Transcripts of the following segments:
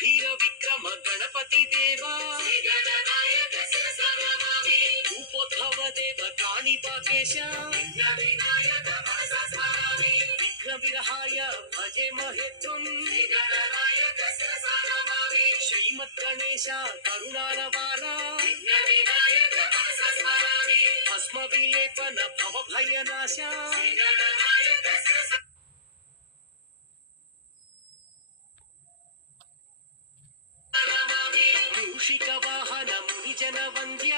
గంభీర విక్రమ గణపతి దేవా భూపోద్భవ దేవ కాణిపాకేశ విఘ్న విరహాయ భజే మహేత్వం శ్రీమద్ గణేశ కరుణారవార భస్మ విలేపన భవ భయనాశ మూషిక వాహన మునిజన వంద్య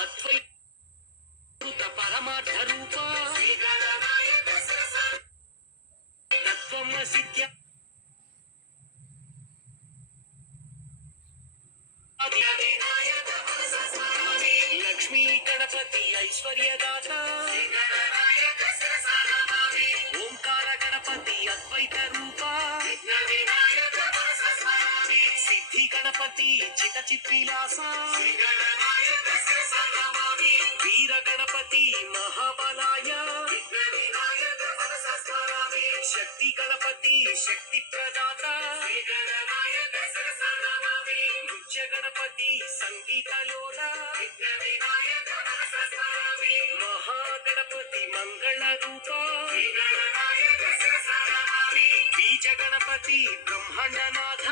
అద్వైత పరమార్థ రూప తత్వమసిద్య లక్ష్మీ గణపతి ఐశ్వర్యదాత ఓంకార గణపతి అద్వైత రూప సిద్ధి గణపతి చిత చిత్విలాస వీర గణపతి మహాబలాయ శక్తి గణపతి శక్తి ప్రదాత నృత్య గణపతి సంగీతలోల మహాగణపతి మంగళ రూప బీజ గణపతి బ్రహ్మాండనాథ